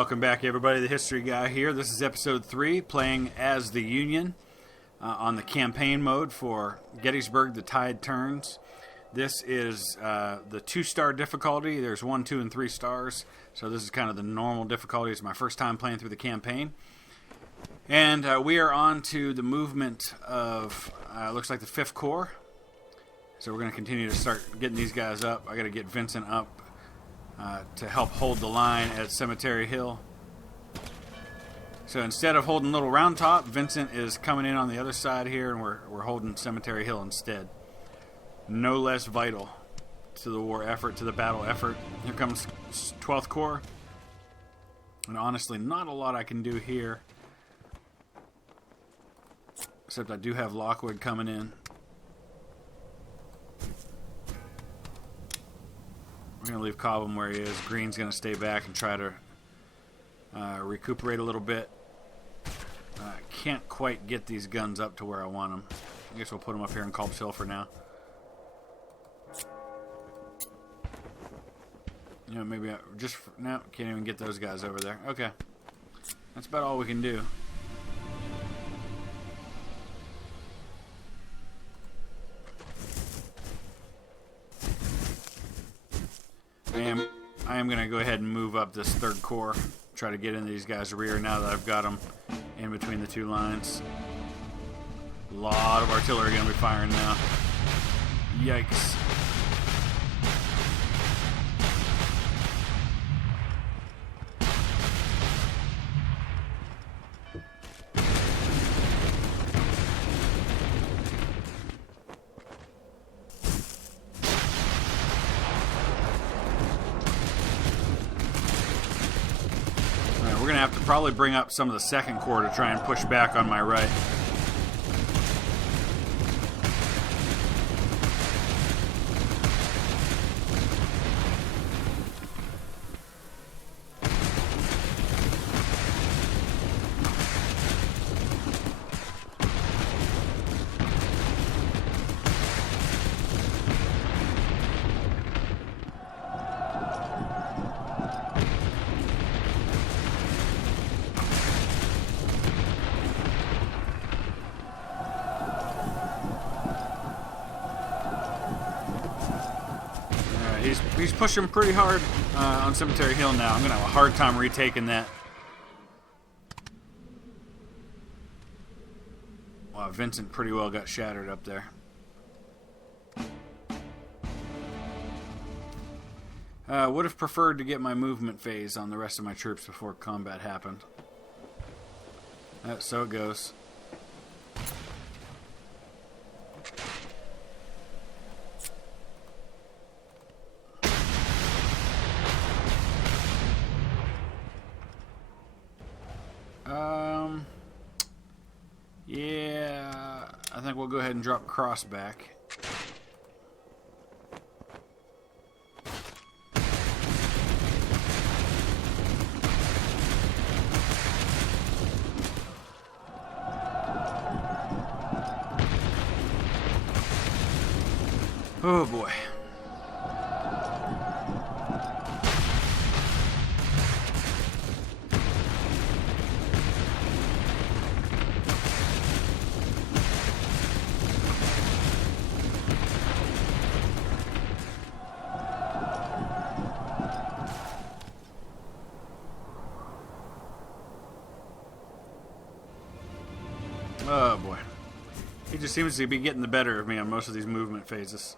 Welcome back, everybody. The History Guy here. This is episode 3, playing as the Union on the campaign mode for Gettysburg, The Tide Turns. This is the 2-star difficulty. There's 1, 2, and 3 stars. So this is kind of the normal difficulty. It's my first time playing through the campaign. And we are on to the movement of, looks like the 5th Corps. So we're going to continue to start getting these guys up. I got to get Vincent up to help hold the line at Cemetery Hill. So instead of holding Little Round Top, Vincent is coming in on the other side here, and we're holding Cemetery Hill instead. No less vital to the war effort, to the battle effort. Here comes 12th Corps. And honestly, not a lot I can do here. Except I do have Lockwood coming in. We're going to leave Cobham where he is. Green's going to stay back and try to recuperate a little bit. Can't quite get these guns up to where I want them. I guess we'll put them up here in Culp's Hill for now. You know, maybe no, can't even get those guys over there. Okay. That's about all we can do. I am going to go ahead and move up this 3rd Corps. Try to get into these guys' rear now that I've got them in between the two lines. A lot of artillery going to be firing now. Yikes. We're going to have to probably bring up some of the 2nd Corps to try and push back on my right. He's pushing pretty hard on Cemetery Hill now. I'm going to have a hard time retaking that. Wow, Vincent pretty well got shattered up there. Would have preferred to get my movement phase on the rest of my troops before combat happened. So it goes. Yeah, I think we'll go ahead and drop Cross back. Oh boy. Oh boy. He just seems to be getting the better of me on most of these movement phases.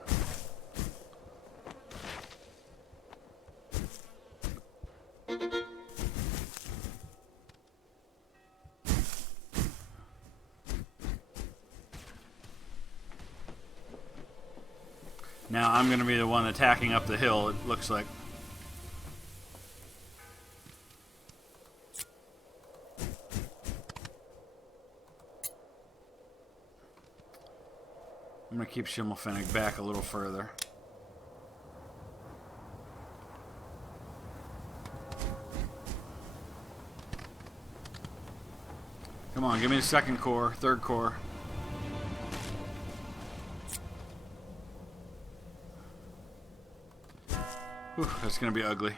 Now I'm going to be the one attacking up the hill, it looks like. I'm going to keep Schimmelpfennig back a little further. Come on, give me the 2nd Corps, 3rd Corps. Whew, that's going to be ugly.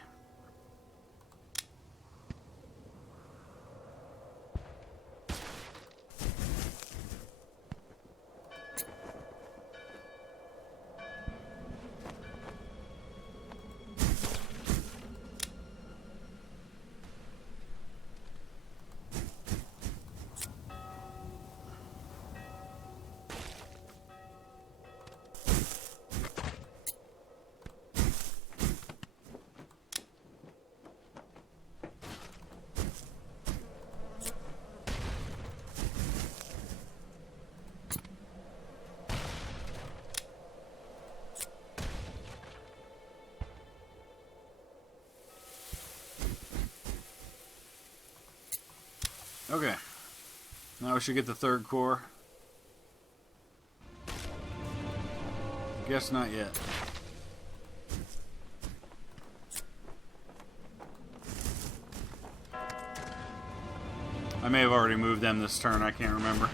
Okay. Now we should get the third corps. Guess not yet. I may have already moved them this turn, I can't remember.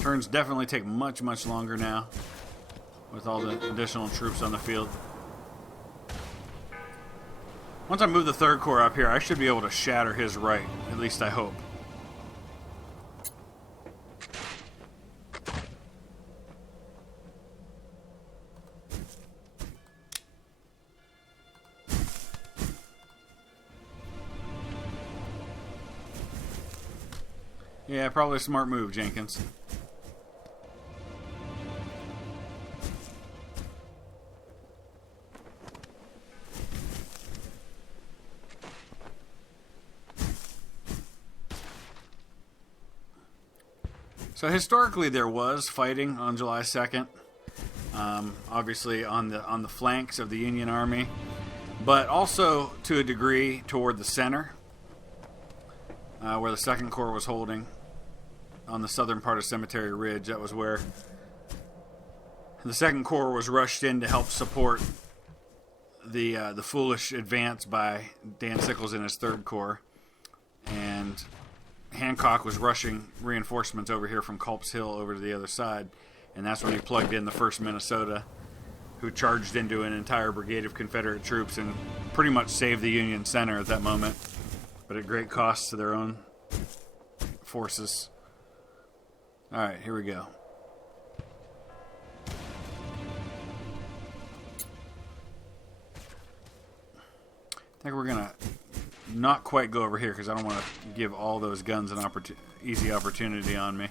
Turns definitely take much, much longer now with all the additional troops on the field. Once I move the third corps up here, I should be able to shatter his right. At least I hope. Yeah, probably a smart move, Jenkins. So historically, there was fighting on July 2nd, obviously on the flanks of the Union Army, but also to a degree toward the center, where the Second Corps was holding on the southern part of Cemetery Ridge. That was where the Second Corps was rushed in to help support the foolish advance by Dan Sickles and his Third Corps, and Hancock was rushing reinforcements over here from Culp's Hill over to the other side, and that's when he plugged in the 1st Minnesota, who charged into an entire brigade of Confederate troops and pretty much saved the Union center at that moment, but at great cost to their own forces. Alright, here we go. I think we're going to not quite go over here because I don't want to give all those guns an easy opportunity on me.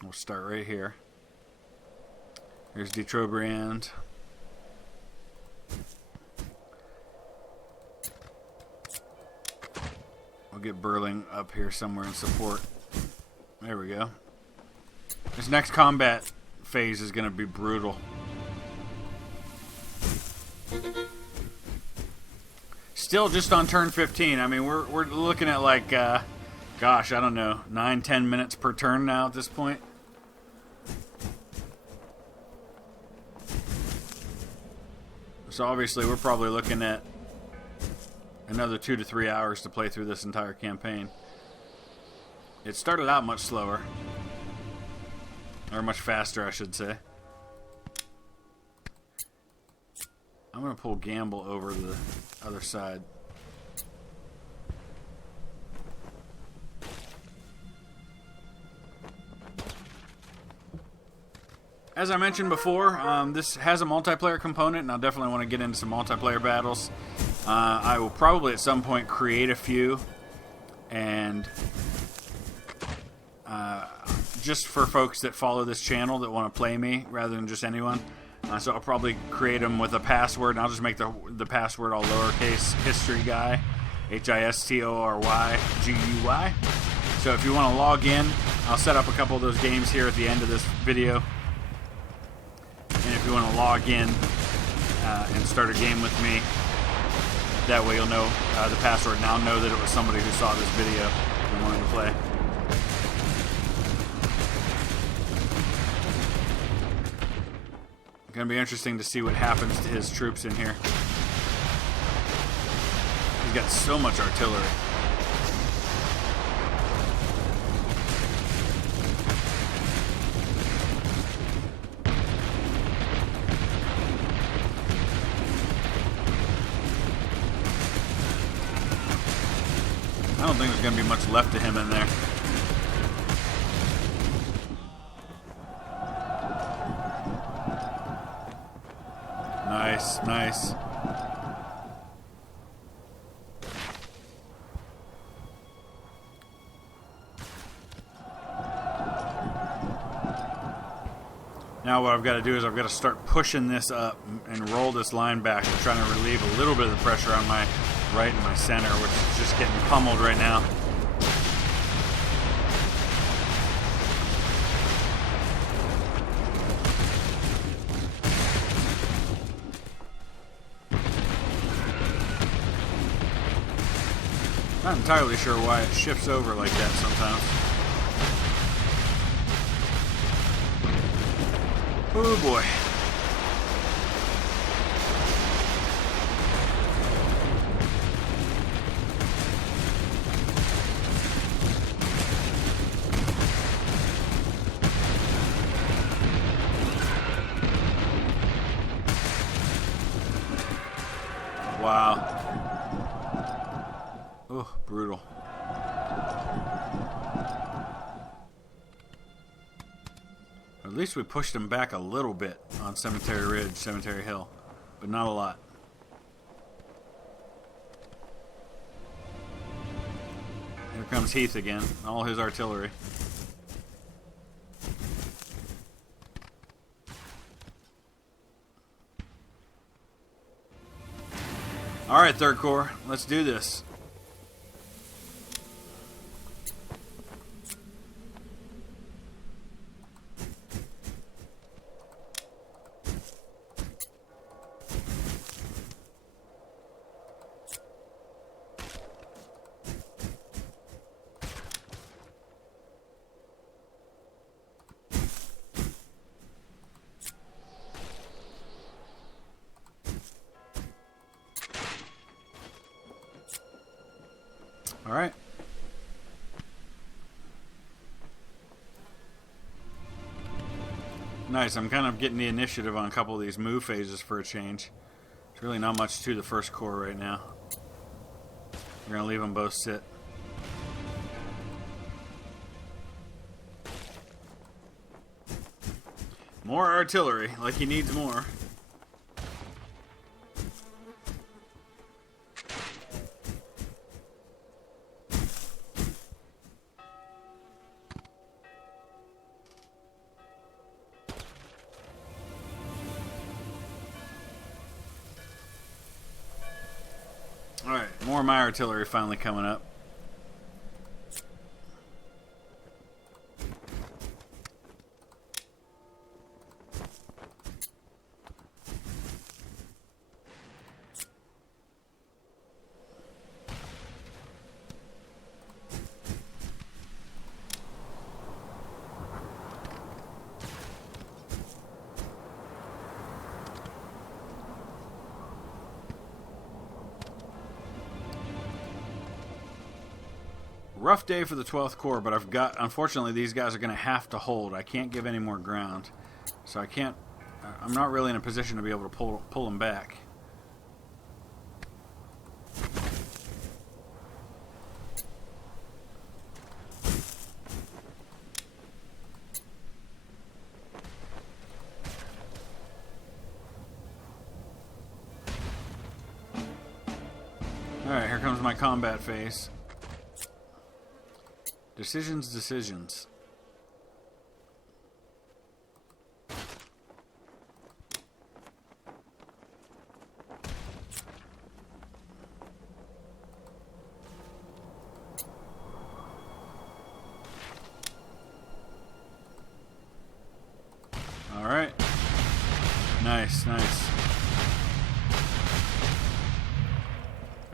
We'll start right here. Here's de Trobriand. We'll get Burling up here somewhere in support. There we go. This next combat phase is going to be brutal. Still just on turn 15. I mean, we're looking at like, gosh, I don't know, 9-10 minutes per turn now at this point. So obviously we're probably looking at another 2 to 3 hours to play through this entire campaign. It started out much slower. Or much faster, I should say. I'm going to pull Gamble over to the other side. As I mentioned before, this has a multiplayer component, and I'll definitely want to get into some multiplayer battles. I will probably at some point create a few, and just for folks that follow this channel that want to play me rather than just anyone. So I'll probably create them with a password, and I'll just make the password all lowercase, history guy, HISTORYGUY. So if you want to log in, I'll set up a couple of those games here at the end of this video. And if you want to log in and start a game with me, that way you'll know the password, and I'll know that it was somebody who saw this video and wanted to play. Going to be interesting to see what happens to his troops in here. He's got so much artillery. I don't think there's going to be much left of him in there. Nice, nice. Now what I've got to do is I've got to start pushing this up and roll this line back. I'm trying to relieve a little bit of the pressure on my right and my center, which is just getting pummeled right now. Not entirely sure why it shifts over like that sometimes. Oh boy. Wow. Oh, brutal. At least we pushed them back a little bit on Cemetery Ridge, Cemetery Hill, but not a lot. Here comes Heath again, all his artillery. All right, 3rd Corps, let's do this. All right. Nice. I'm kind of getting the initiative on a couple of these move phases for a change. There's really not much to the 1st Corps right now. We're going to leave them both sit. More artillery, like he needs more. Alright, more of my artillery finally coming up. Rough day for the 12th Corps, but unfortunately, these guys are going to have to hold. I can't give any more ground. So I'm not really in a position to be able to pull them back. Alright, here comes my combat phase. Decisions. All right. Nice.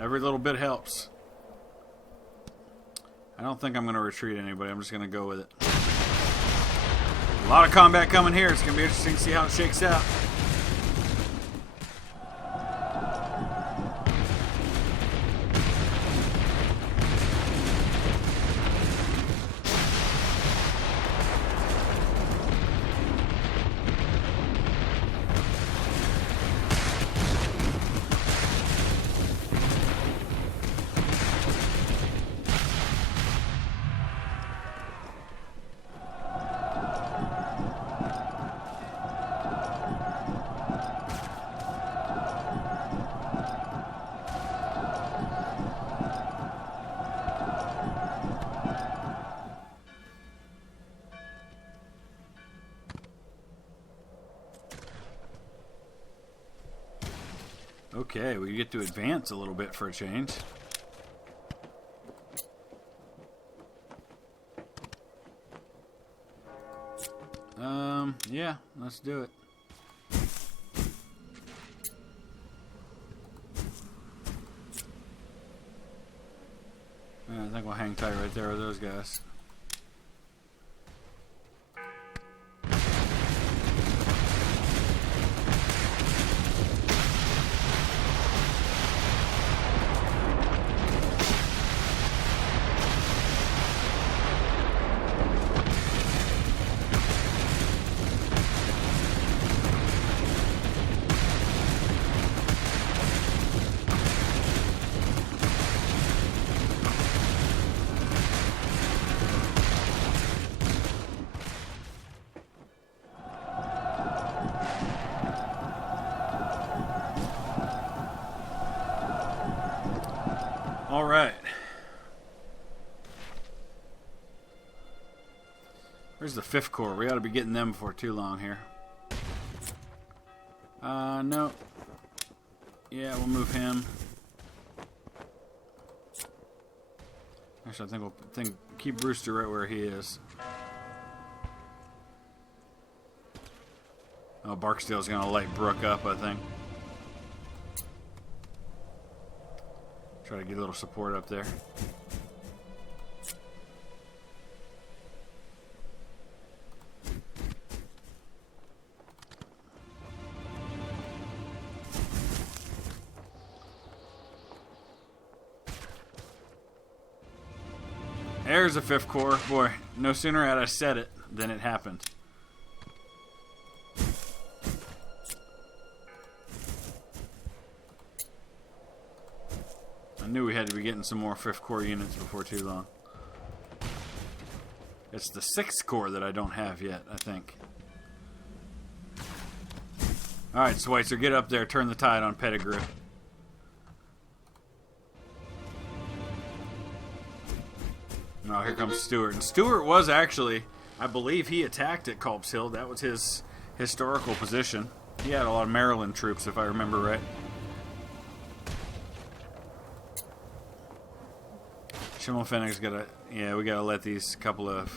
Every little bit helps. I don't think I'm going to retreat anybody. I'm just going to go with it. A lot of combat coming here. It's going to be interesting to see how it shakes out. Okay, we get to advance a little bit for a change. Yeah, let's do it. Yeah, I think we'll hang tight right there with those guys. All right. Where's the 5th Corps? We ought to be getting them before too long here. No. Yeah, we'll move him. Actually, I think we'll keep Brewster right where he is. Oh, Barksdale's going to light Brooke up, I think. Try to get a little support up there. There's the 5th Corps. Boy, no sooner had I said it than it happened. I knew we had to be getting some more 5th Corps units before too long. It's the 6th Corps that I don't have yet, I think. Alright, Schweitzer, get up there. Turn the tide on Pettigrew. Oh, here comes Stewart. And Stewart was actually, I believe he attacked at Culp's Hill. That was his historical position. He had a lot of Maryland troops, if I remember right. Schimmelpfennig's gotta, yeah, we gotta let these couple of,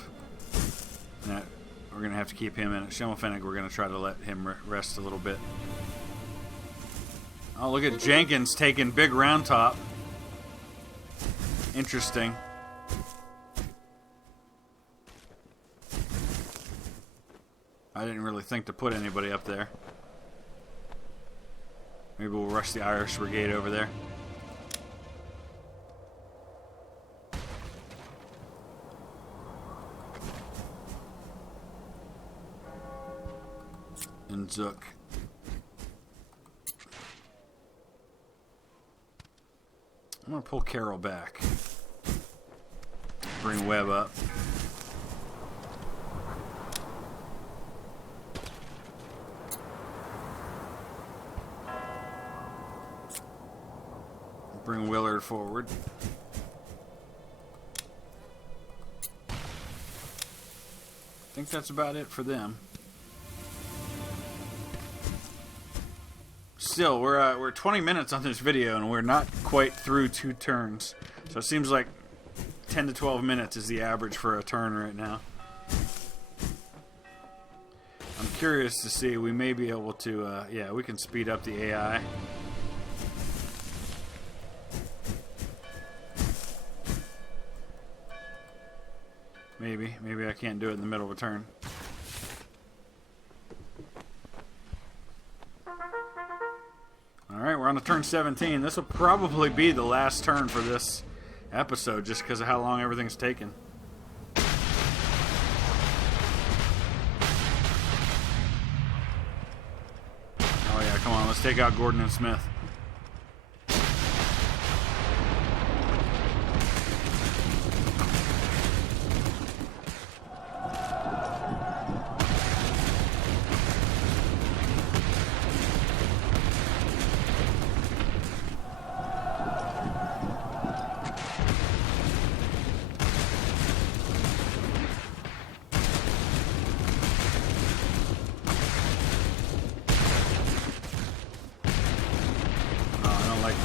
we're gonna have to keep him in it. Schimmelpfennig, we're gonna try to let him rest a little bit. Oh, look at Jenkins taking Big Round Top. Interesting. I didn't really think to put anybody up there. Maybe we'll rush the Irish Brigade over there. And Zook. I'm going to pull Carroll back. Bring Webb up. Bring Willard forward. I think that's about it for them. Still, we're 20 minutes on this video and we're not quite through 2 turns. So it seems like 10 to 12 minutes is the average for a turn right now. I'm curious to see. We may be able to, yeah, we can speed up the AI. Maybe I can't do it in the middle of a turn. Alright, we're on to turn 17. This will probably be the last turn for this episode just because of how long everything's taken. Oh yeah, come on, let's take out Gordon and Smith.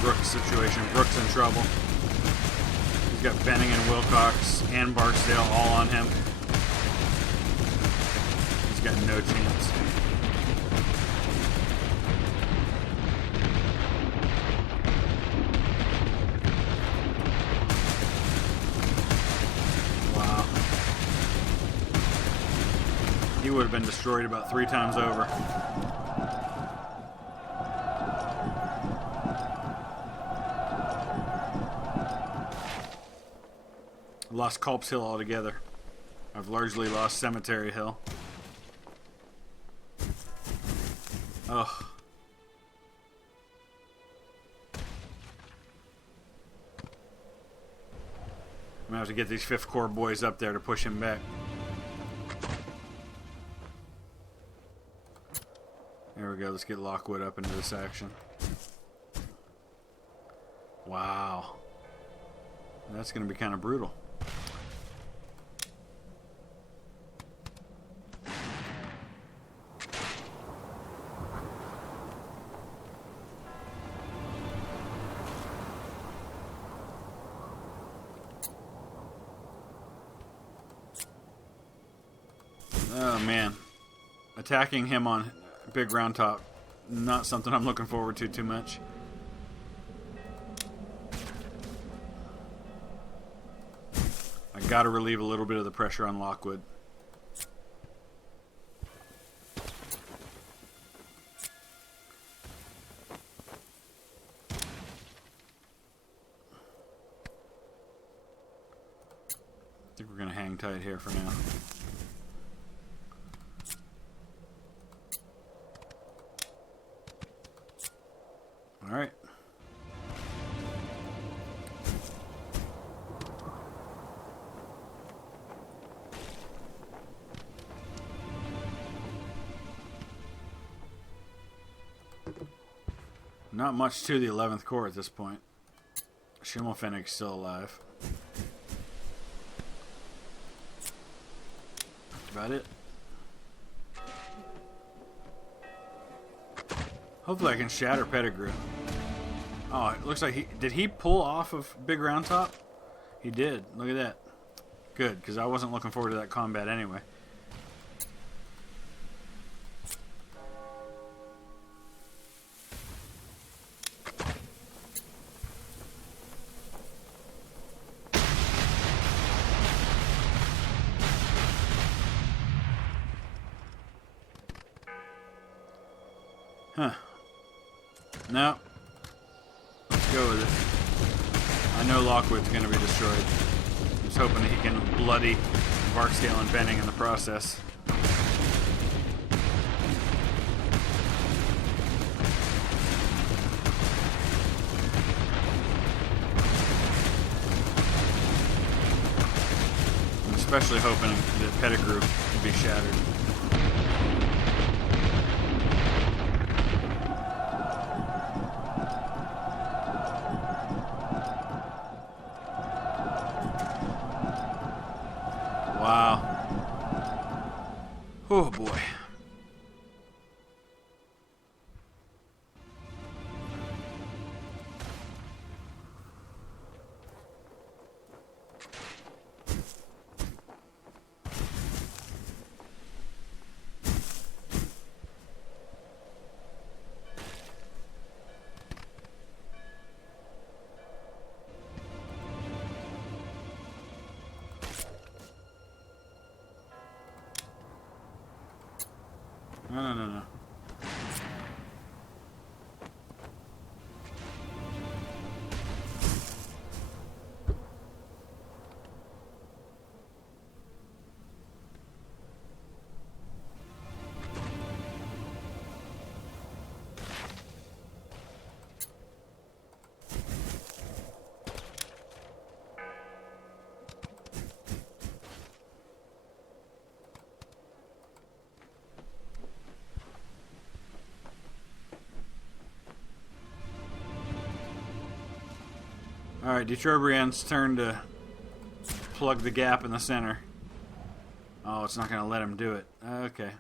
Brooks situation. Brooks in trouble. He's got Benning and Wilcox and Barksdale all on him. He's got no chance. would have been destroyed about 3 times over. Lost Culp's Hill altogether. I've largely lost Cemetery Hill. Ugh. I'm gonna have to get these 5th Corps boys up there to push him back. There we go. Let's get Lockwood up into this action. Wow. That's gonna be kind of brutal. Oh man, attacking him on Big Round Top, not something I'm looking forward to too much. I gotta relieve a little bit of the pressure on Lockwood. I think we're gonna hang tight here for now. All right. Not much to the 11th Corps at this point. Schimmelpfennig's still alive. That's about it. Hopefully I can shatter Pettigrew. Oh, it looks like did he pull off of Big Round Top? He did. Look at that. Good, because I wasn't looking forward to that combat anyway. Huh. No. Let's go with it. I know Lockwood's going to be destroyed. I'm just hoping that he can bloody Barksdale and Benning in the process. I'm especially hoping that Pettigrew can be shattered. Wow. Oh boy. No. Alright, Detrobriand's turn to plug the gap in the center. Oh, it's not going to let him do it. Okay.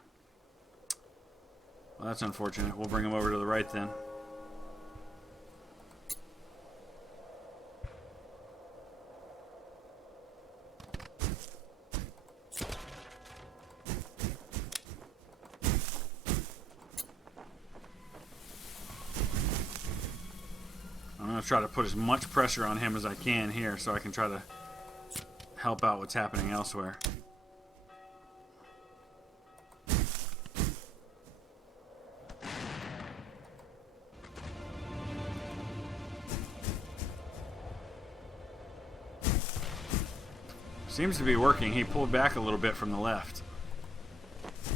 Well, that's unfortunate. We'll bring him over to the right then. I'm going to try to put as much pressure on him as I can here so I can try to help out what's happening elsewhere. Seems to be working. He pulled back a little bit from the left,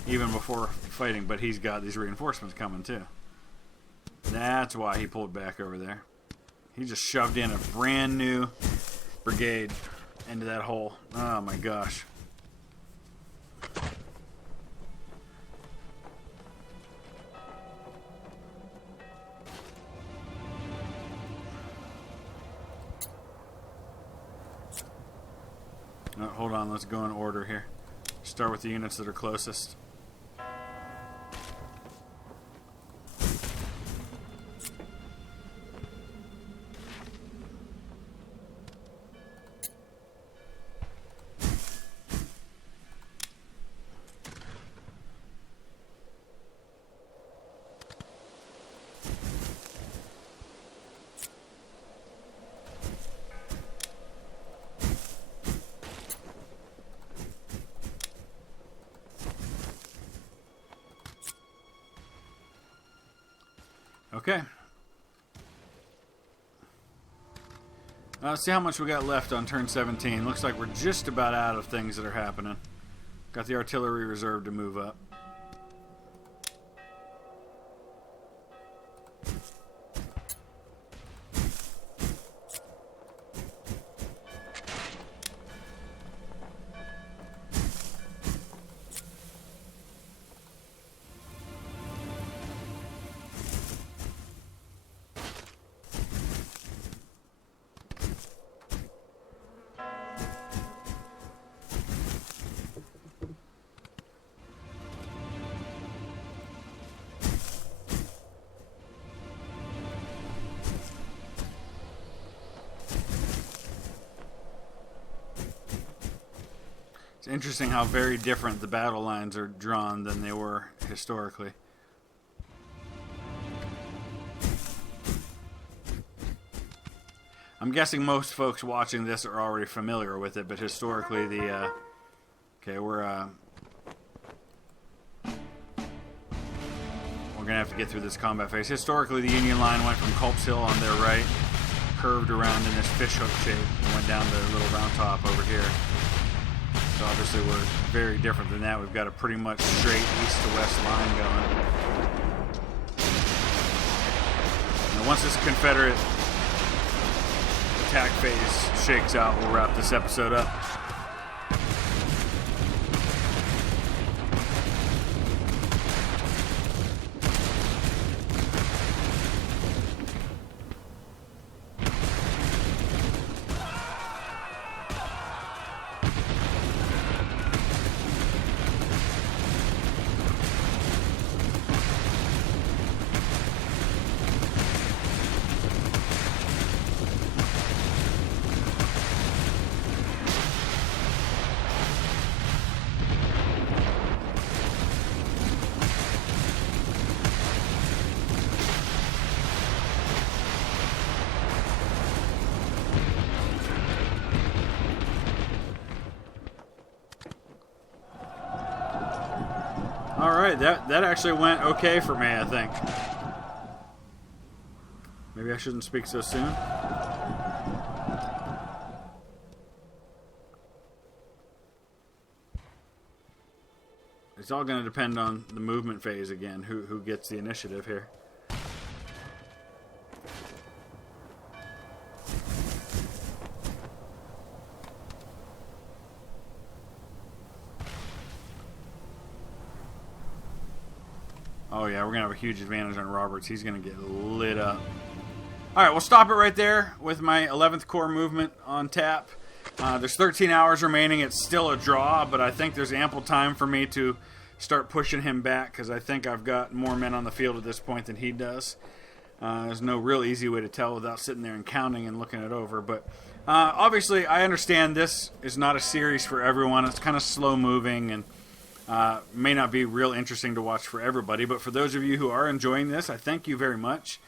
even before fighting, but he's got these reinforcements coming too. That's why he pulled back over there. He just shoved in a brand new brigade into that hole. Oh my gosh. Oh, hold on, let's go in order here. Start with the units that are closest. Okay. Let's see how much we got left on turn 17. Looks like we're just about out of things that are happening. Got the artillery reserve to move up. It's interesting how very different the battle lines are drawn than they were historically. I'm guessing most folks watching this are already familiar with it, but historically the okay, we're gonna have to get through this combat phase. Historically, the Union line went from Culp's Hill on their right, curved around in this fishhook shape, and went down to the little round top over here. So obviously we're very different than that. We've got a pretty much straight east to west line going. And once this Confederate attack phase shakes out, we'll wrap this episode up. Alright, that actually went okay for me, I think. Maybe I shouldn't speak so soon. It's all going to depend on the movement phase again, who gets the initiative here. Oh yeah, we're going to have a huge advantage on Roberts. He's going to get lit up. Alright, we'll stop it right there with my 11th Corps movement on tap. There's 13 hours remaining. It's still a draw, but I think there's ample time for me to start pushing him back, because I think I've got more men on the field at this point than he does. There's no real easy way to tell without sitting there and counting and looking it over. But obviously, I understand this is not a series for everyone. It's kind of slow moving and may not be real interesting to watch for everybody. But for those of you who are enjoying this, I thank you very much.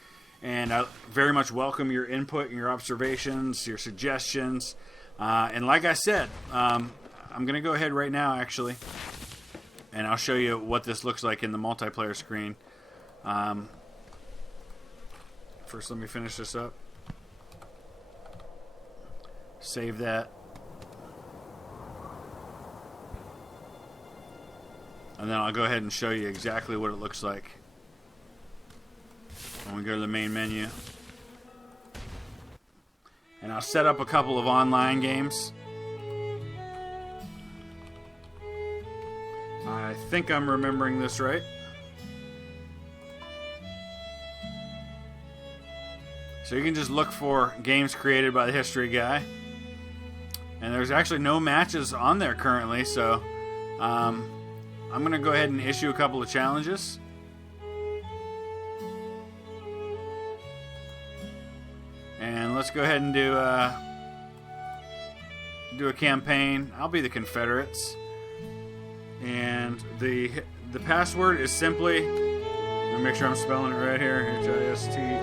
And I very much welcome your input and your observations, your suggestions. And like I said, I'm going to go ahead right now, actually, and I'll show you what this looks like in the multiplayer screen. First, let me finish this up. Save that. And then I'll go ahead and show you exactly what it looks like when we go to the main menu. And I'll set up a couple of online games. I think I'm remembering this right. So you can just look for games created by the history guy. And there's actually no matches on there currently, so I'm going to go ahead and issue a couple of challenges. And let's go ahead and do a campaign. I'll be the Confederates. And the password is simply, let me make sure I'm spelling it right here, History,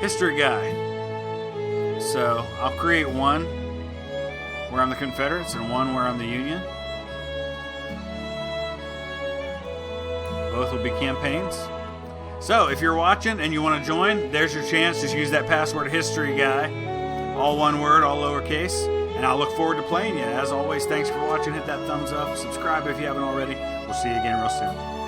history guy. So I'll create one where I'm the Confederates and one where I'm the Union. Both will be campaigns. So if you're watching and you want to join, there's your chance. Just use that password, history guy, all one word, all lowercase. And I'll look forward to playing you. As always, thanks for watching. Hit that thumbs up. Subscribe if you haven't already. We'll see you again real soon.